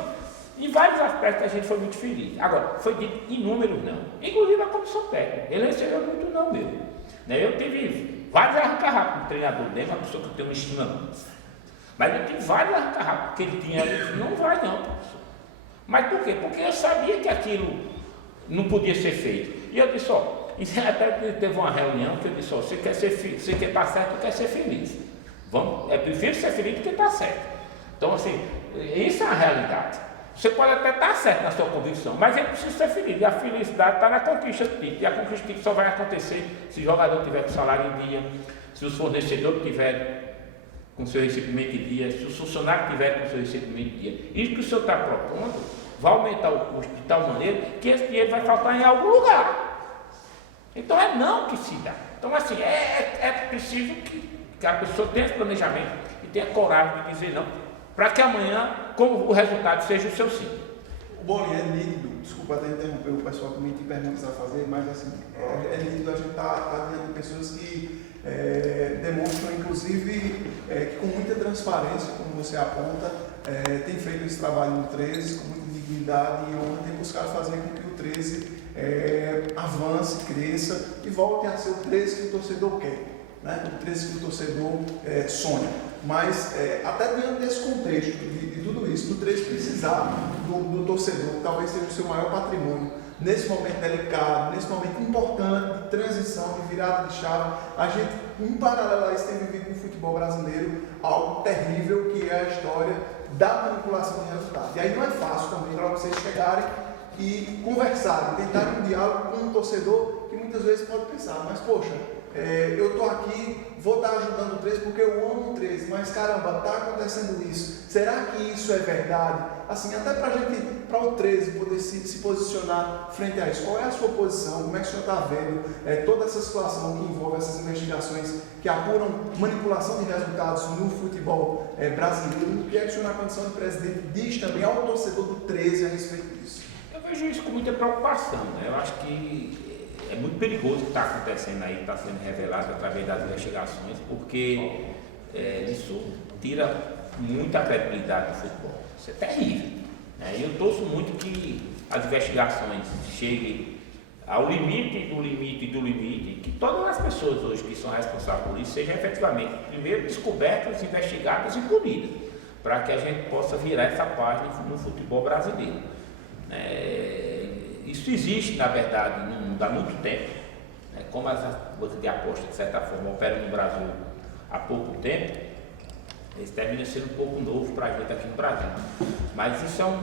em vários aspectos a gente foi muito feliz. Agora, foi dito inúmeros não, inclusive a comissão técnica. Ele recebeu muito não mesmo. Né? Eu tive vários arranca-rabo com o treinador dele, uma pessoa que eu tenho uma estima muito. Mas eu tive vários arranca-rabo, porque ele tinha, ele disse, não vai não, professor. Mas por quê? Porque eu sabia que aquilo não podia ser feito. E eu disse, ó, e até teve uma reunião que eu disse, ó, você quer estar certo, quer ser feliz. Vamos, é prefiro ser feliz do que estar certo. Então, assim, isso é a realidade. Você pode até estar certo na sua convicção, mas ele precisa ser feliz. E a felicidade está na conquista do título. E a conquista do título só vai acontecer se o jogador tiver com salário em dia, se os fornecedores tiverem com seu recebimento em dia, se os funcionários tiverem com seu recebimento em dia. Isso que o senhor está propondo vai aumentar o custo de tal maneira que esse dinheiro vai faltar em algum lugar. Então é não que se dá. Então assim, é preciso que a pessoa tenha esse planejamento e tenha coragem de dizer não, para que amanhã, como o resultado seja o seu sim. O Bolinha é nítido, desculpa até interromper o pessoal que me tem perguntas a fazer, mas assim, é nítido a gente tá diante de pessoas que demonstram, inclusive, que com muita transparência, como você aponta, tem feito esse trabalho no 13 com muita dignidade e honra, tem buscado fazer com que o 13 avance, cresça e volte a ser o 13 que o torcedor quer, né? O 13 que o torcedor sonha. Mas até diante desse contexto de tudo isso, do 13 precisar do torcedor, que talvez seja o seu maior patrimônio, nesse momento delicado, nesse momento importante de transição, de virada de chave, a gente, em paralelo a isso, tem vivido no futebol brasileiro algo terrível, que é a história da manipulação de resultados. E aí não é fácil também para vocês chegarem e conversarem, tentarem um diálogo com um torcedor que muitas vezes pode pensar, mas poxa, eu estou aqui, vou estar ajudando o 13 porque eu amo o 13, mas caramba, está acontecendo isso. Será que isso é verdade? Assim, até para o 13 poder se posicionar frente a isso. Qual é a sua posição? Como é que o senhor está vendo toda essa situação que envolve essas investigações que apuram manipulação de resultados no futebol brasileiro? O que é que o senhor, na condição de presidente, diz também ao torcedor do 13 a respeito disso? Eu vejo isso com muita preocupação, né? Eu acho que é muito perigoso o que está acontecendo aí, que está sendo revelado através das investigações, porque isso tira muita credibilidade do futebol. Isso é terrível, né? E eu torço muito que as investigações cheguem ao limite do limite do limite, que todas as pessoas hoje que são responsáveis por isso sejam efetivamente, primeiro, descobertas, investigadas e punidas, para que a gente possa virar essa página no futebol brasileiro. Isso existe, na verdade, no mundo há muito tempo, né? Como as bancas de aposta, de certa forma, operam no Brasil há pouco tempo, isso termina sendo um pouco novo para a gente aqui no Brasil. Mas isso é um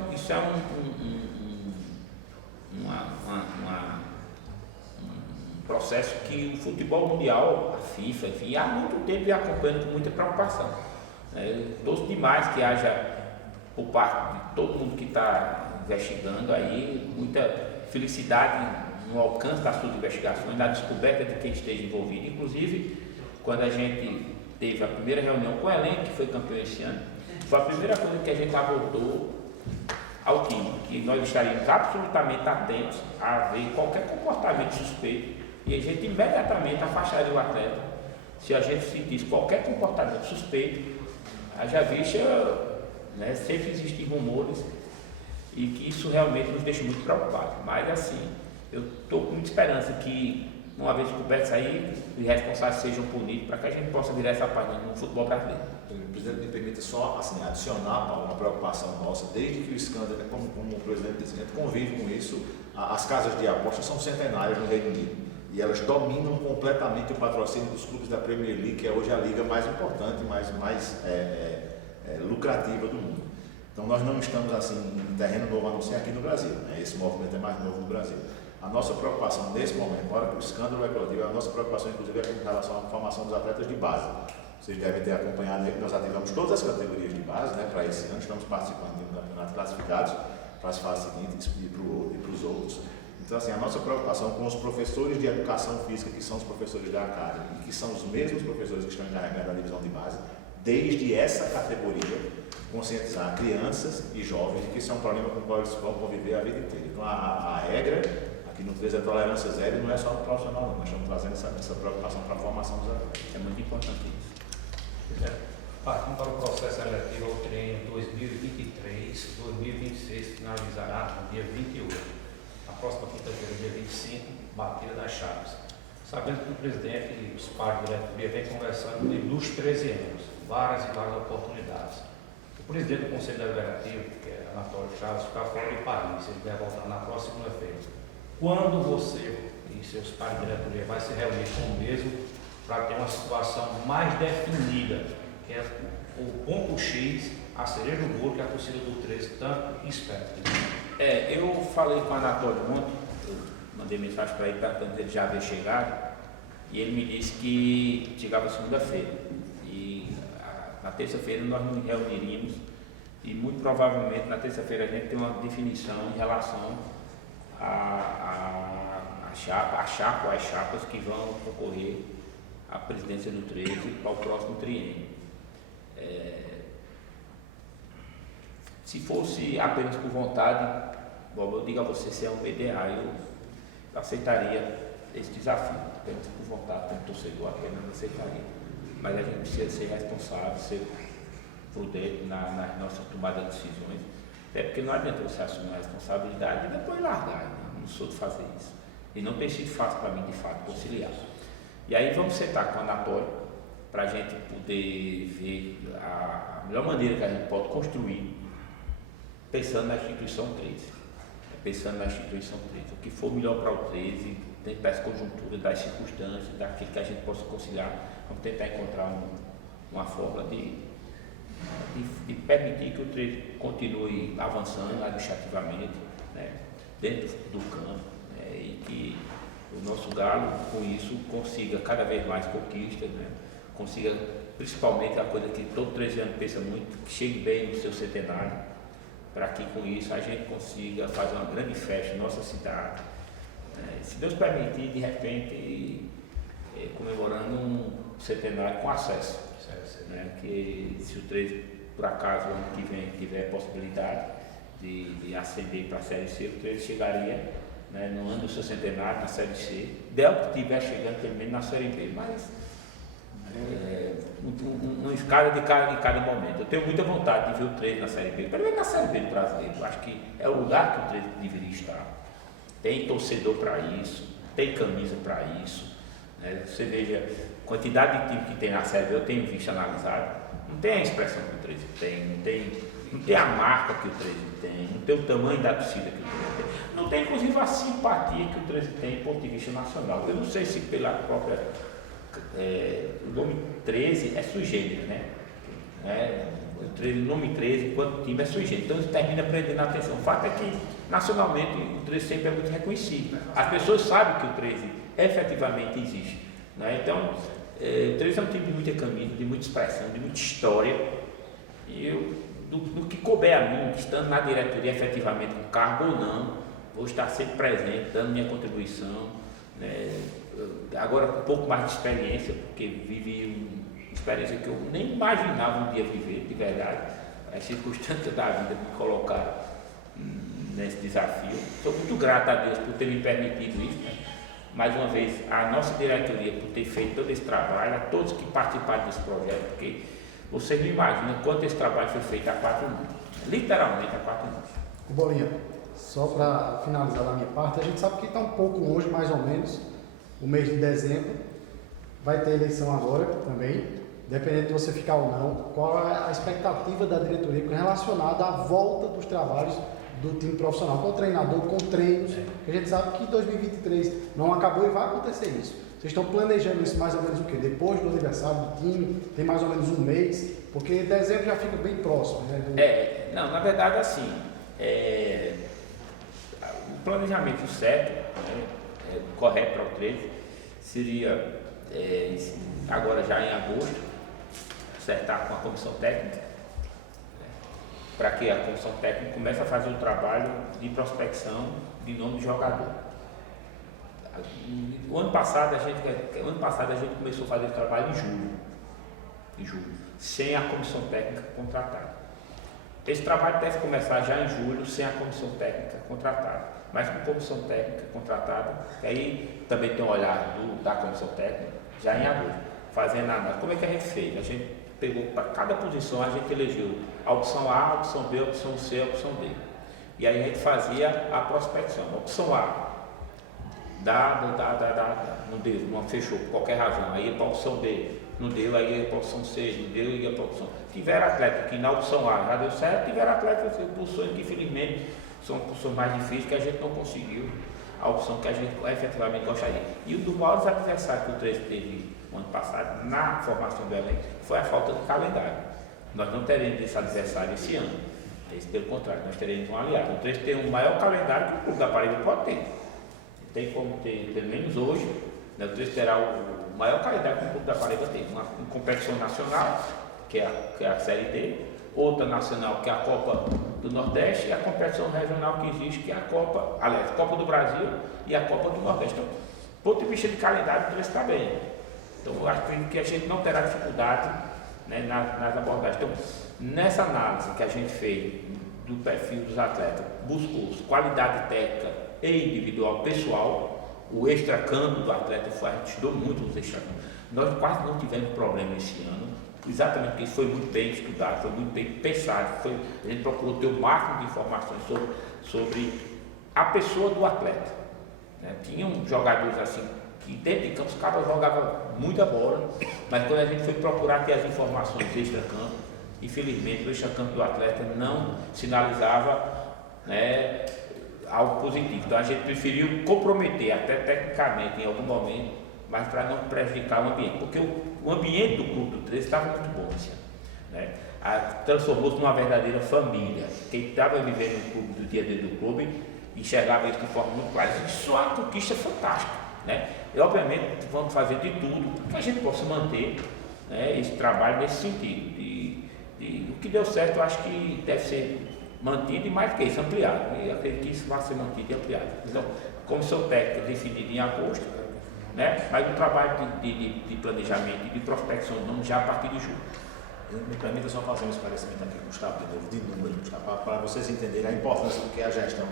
processo que o futebol mundial, a FIFA, enfim, há muito tempo vem acompanhando com muita preocupação. Eu torço demais que haja, por parte de todo mundo que está investigando aí, muita felicidade no alcance das suas investigações, na descoberta de quem esteja envolvido. Inclusive, quando a gente teve a primeira reunião com o elenco, que foi campeão esse ano, foi a primeira coisa que a gente abordou ao time, que nós estaríamos absolutamente atentos a ver qualquer comportamento suspeito e a gente imediatamente afastaria o atleta se a gente sentisse qualquer comportamento suspeito. Haja vista, né, sempre existem rumores e que isso realmente nos deixa muito preocupados. Mas assim, eu estou com muita esperança que, uma vez descobertos aí, os responsáveis sejam punidos para que a gente possa virar essa página no futebol brasileiro. O presidente me permita só assim, adicionar, Paulo, uma preocupação nossa, desde que o escândalo, como o presidente disse, a gente convive com isso. As casas de apostas são centenárias no Reino Unido e elas dominam completamente o patrocínio dos clubes da Premier League, que é hoje a liga mais importante, mais lucrativa do mundo. Então nós não estamos assim em terreno novo, a não ser aqui no Brasil, né? Esse movimento é mais novo no Brasil. A nossa preocupação nesse momento, na hora que o escândalo eclodiu, a nossa preocupação inclusive é com relação à formação dos atletas de base. Vocês devem ter acompanhado aí que nós ativamos todas as categorias de base, né? Para esse ano estamos participando de um campeonato classificados para as fases seguintes e para os outros. Então assim, a nossa preocupação com os professores de educação física, que são os professores da Academy e que são os mesmos professores que estão encarregados da divisão de base, desde essa categoria, conscientizar crianças e jovens de que isso é um problema com o qual eles vão conviver a vida inteira. Então a regra aqui no 13 é tolerância zero e não é só no profissional não, nós estamos trazendo essa preocupação para a formação dos atletas. É muito importante isso. Partindo para o processo seletivo ao treino 2023-2026, finalizará no dia 28. Na próxima quinta-feira, dia 25, batida das chaves. Sabendo que o presidente e os pais do diretoria vêm conversando nos 13 anos, várias e várias oportunidades. O presidente do Conselho Deliberativo, que é Anatólio Chaves, está fora de Paris, ele vai voltar na próxima segunda-feira. Quando você e seus pais de diretoria vai se reunir com o mesmo para ter uma situação mais definida, que é o ponto X, a cereja do bolo que a torcida do 13 tanto espera. Eu falei com o Anatólio ontem, eu mandei mensagem para ele perguntando se ele já havia chegado, e ele me disse que chegava segunda-feira. E na terça-feira nós nos reuniríamos, e muito provavelmente na terça-feira a gente tem uma definição em relação às chapas que vão concorrer à presidência do 13 para o próximo triênio. Se fosse apenas por vontade, bom, eu digo a você, se é um PDA, eu aceitaria esse desafio, apenas por vontade, como torcedor, apenas aceitaria. Mas a gente precisa ser responsável, ser prudente nas nossas tomadas de decisões, até porque não adianta você assumir a responsabilidade e depois largar, né? Não sou de fazer isso. E não tem sido fácil para mim, de fato, conciliar. E aí vamos sentar com o Anatólio para a gente poder ver a melhor maneira que a gente pode construir, pensando na instituição 13. Pensando na instituição 13. O que for melhor para o 13, dentro das conjunturas, das circunstâncias, daquilo que a gente possa conciliar, vamos tentar encontrar uma forma de permitir que o 13 continue avançando administrativamente, né, dentro do campo, né, e que o nosso Galo, com isso, consiga cada vez mais conquistas, né? Consiga, principalmente, a coisa que todo 13 anos pensa muito, que chegue bem no seu centenário, para que com isso a gente consiga fazer uma grande festa em nossa cidade. Se Deus permitir, de repente, comemorando um centenário com acesso, né? Que se o 13, por acaso, ano que vem, tiver possibilidade de ascender para a Série C, o 13 chegaria, né, no ano do seu centenário, na Série C, deve que estiver chegando pelo menos na Série B, mas uma escala de cada momento. Eu tenho muita vontade de ver o 13 na Série B, pelo menos na Série B do brasileiro. Eu acho que é o lugar que o 13 deveria estar. Tem torcedor para isso, tem camisa para isso, né? Você veja a quantidade de time que tem na Série B, eu tenho visto analisado, não tem a expressão que o 13 tem, não tem a marca que o 13 tem, não tem o tamanho da torcida que o 13 tem, não tem inclusive a simpatia que o 13 tem do ponto de vista nacional. Eu não sei se pela própria. O nome 13 é sui generis, né? O nome 13, enquanto time, é sui generis, então isso termina prendendo a atenção. O fato é que, nacionalmente, o 13 sempre é muito reconhecido. As pessoas sabem que o 13 efetivamente existe, né? Então, o 13 é um time de muita camisa, de muita expressão, de muita história. E eu, do que couber a mim, estando na diretoria efetivamente, com cargo ou não, vou estar sempre presente, dando minha contribuição, né? Agora com um pouco mais de experiência, porque vivi uma experiência que eu nem imaginava um dia viver, de verdade. As circunstâncias da vida me colocaram nesse desafio. Sou muito grato a Deus por ter me permitido isso, né? Mais uma vez, a nossa diretoria por ter feito todo esse trabalho, a todos que participaram desse projeto, porque vocês não imaginam quanto esse trabalho foi feito há 4 anos, literalmente há 4 anos. Bolinha, só para finalizar da minha parte, a gente sabe que está um pouco longe, mais ou menos, o mês de dezembro, vai ter eleição agora também, dependendo de você ficar ou não. Qual é a expectativa da diretoria relacionada à volta dos trabalhos do time profissional, com o treinador, com treinos, que a gente sabe que 2023 não acabou e vai acontecer isso. Vocês estão planejando isso mais ou menos o quê? Depois do aniversário do time, tem mais ou menos um mês, porque dezembro já fica bem próximo, né? Não, na verdade assim, o planejamento certo, né, correto para o 13, seria agora já em agosto, acertar com a comissão técnica, para que a comissão técnica comece a fazer o trabalho de prospecção de nome de jogador. O ano passado a gente começou a fazer o trabalho em julho, sem a comissão técnica contratada. Esse trabalho deve começar já em julho, sem a comissão técnica contratada, mas com a comissão técnica contratada, aí também tem um olhar da comissão técnica, já em agosto, fazendo a análise. Como é que a gente fez? A gente pegou para cada posição, a gente elegeu a opção A, a opção B, a opção C, a opção D. E aí a gente fazia a prospecção. A opção A, não deu, não fechou por qualquer razão, aí ia para a opção B, não deu, aí ia para a opção C, não deu, ia para a opção. Tiveram atleta que na opção A já deu certo, tiveram atleta que posições que infelizmente são posições mais difíceis que a gente não conseguiu a opção que a gente efetivamente gostaria. E um dos maiores adversários que o 13 teve no ano passado, na formação do elenco, foi a falta de calendário. Nós não teremos esse adversário esse ano. Pelo contrário, nós teremos um aliado. O 13 tem um maior calendário que o Clube da Paraíba pode ter. Tem como ter, pelo menos hoje, né, o 13 terá o maior calendário que o Clube da Paraíba tem. Uma competição nacional, que é a Série D, outra nacional, que é a Copa do Nordeste, e a competição regional que existe, que é a Copa do Brasil e a Copa do Nordeste. Então, do ponto de vista de calendário, o 13 está bem. Então, eu acho que a gente não terá dificuldade, né, nas abordagens. Então, nessa análise que a gente fez do perfil dos atletas, buscou qualidade técnica e individual pessoal, o extracampo do atleta a gente estudou muito os extracampos. Nós quase não tivemos problema esse ano, exatamente porque isso foi muito bem estudado, foi muito bem pensado, a gente procurou ter o máximo de informações sobre a pessoa do atleta, né? Tinham jogadores assim, que dentro de campo os caras jogavam muita bola, mas quando a gente foi procurar ter as informações do extracampo, infelizmente o extracampo do atleta não sinalizava, né, algo positivo. Então a gente preferiu comprometer até tecnicamente em algum momento, mas para não prejudicar o ambiente, porque o ambiente do Clube do 13 estava muito bom esse ano, né? Transformou-se numa verdadeira família. Quem estava vivendo no clube, do dia a dia do clube, enxergava isso de forma muito clara. Isso é uma conquista fantástica. né? E obviamente vamos fazer de tudo para que a gente possa manter, né, esse trabalho nesse sentido. O que deu certo, eu acho que deve ser mantido e mais do que isso, ampliado. E acredito que isso vai ser mantido e ampliado. Então, comissão técnica definida em agosto, né? Mas o trabalho de planejamento e de prospecção de nomes já a partir de julho. Me permita só fazer um esclarecimento aqui, Gustavo, de novo, de número, Gustavo, para vocês entenderem a importância do que é a gestão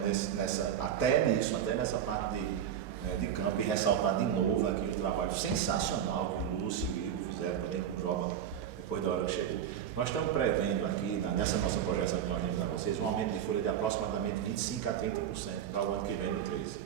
até nessa parte de campo, e ressaltar de novo aqui o trabalho sensacional que o Lúcio e o Igor fizeram também com o Joba depois da hora que chegou. Nós estamos prevendo aqui, nessa nossa projeção que nós temos a vocês, um aumento de folha de aproximadamente 25% a 30% para o ano que vem no 13.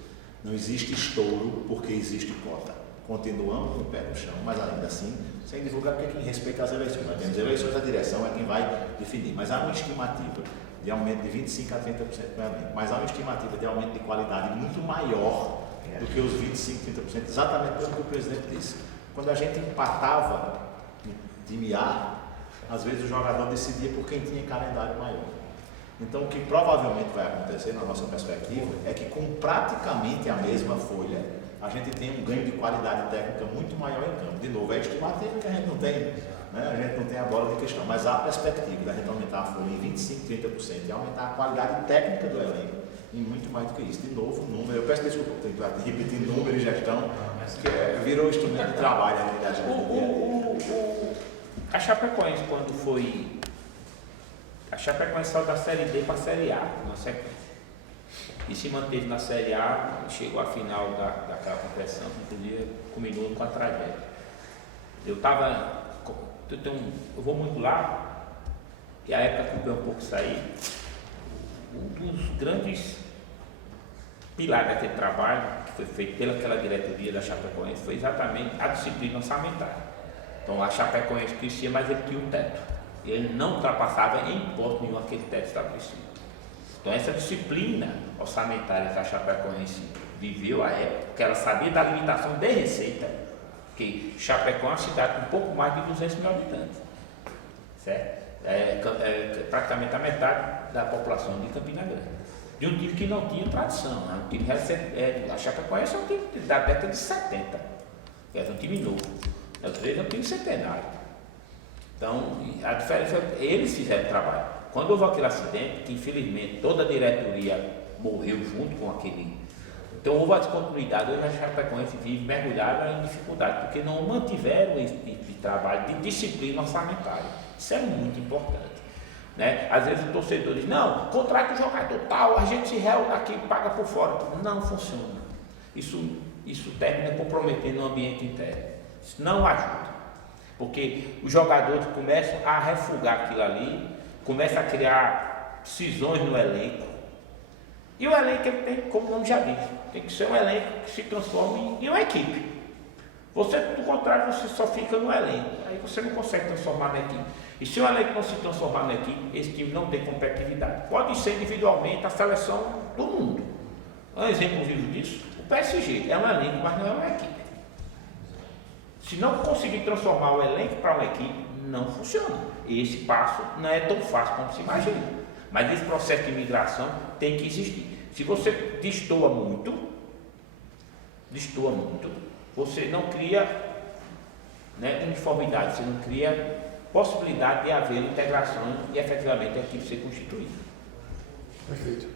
Não existe estouro porque existe cota. Continuamos com o pé no chão, mas ainda assim, sem divulgar, porque quem respeita as eleições. Nós temos eleições, a direção é quem vai definir. Mas há uma estimativa de aumento de 25% a 30% no elenco. Mas há uma estimativa de aumento de qualidade muito maior do que os 25%, 30%, exatamente pelo que o presidente disse. Quando a gente empatava de miar, às vezes o jogador decidia por quem tinha calendário maior. Então, o que provavelmente vai acontecer, na nossa perspectiva, é que com praticamente a mesma folha, a gente tem um ganho de qualidade técnica muito maior em campo. De novo, é estimativa que a gente não tem, né? A gente não tem a bola de questão, mas há a perspectiva da gente aumentar a folha em 25%, 30% e aumentar a qualidade técnica do elenco em muito mais do que isso. De novo, número, eu peço desculpa por ter repetir número e gestão, que virou instrumento de trabalho ali da gente. A Chapecoense, quando foi... A Chapecoense saiu da Série D para a Série A, na sequência. E se manteve na Série A, chegou à final daquela competição, inclusive culminou com a tragédia. Eu vou muito lá, e a época que eu um pouco sair, um dos grandes pilares daquele trabalho, que foi feito pelaquela diretoria da Chapecoense, foi exatamente a disciplina orçamentária. Então a Chapecoense crescia, mas ele tinha um teto. Ele não ultrapassava em hipótese nenhuma aquele teto estabelecido. Então essa disciplina orçamentária que a Chapecoense viveu à época, porque ela sabia da limitação de receita, que Chapecó é uma cidade com um pouco mais de 200 mil habitantes, certo? É praticamente a metade da população de Campina Grande. De um time que não tinha tradição, né? Um time a Chapecoense é um time da década de 70, que é um time novo. O 13 é um time centenário. Então, a diferença é eles fizeram o trabalho. Quando houve aquele acidente, que infelizmente toda a diretoria morreu junto com aquele. Então houve a descontinuidade, hoje a Chapecoense vive mergulhada em dificuldade, porque não mantiveram esse tipo de trabalho de disciplina orçamentária. Isso é muito importante. Né? Às vezes o torcedor diz, não, contrata o jogador tal, a gente se reúne aqui e paga por fora. Não funciona. Isso termina comprometendo o ambiente interno. Isso não ajuda. Porque os jogadores começam a refugar aquilo ali, começam a criar cisões no elenco. E o elenco ele tem, como o nome já diz, tem que ser um elenco que se transforme em uma equipe. Você, do contrário, você só fica no elenco. Aí você não consegue transformar na equipe. E se o elenco não se transformar na equipe, esse time não tem competitividade. Pode ser individualmente a seleção do mundo. Um exemplo vivo disso, o PSG é um elenco, mas não é uma equipe. Se não conseguir transformar o elenco para uma equipe, não funciona. E esse passo não é tão fácil como se imagina. Mas esse processo de migração tem que existir. Se você destoa muito, você não cria, né, uniformidade, você não cria possibilidade de haver integração e efetivamente a equipe ser constituída. Perfeito.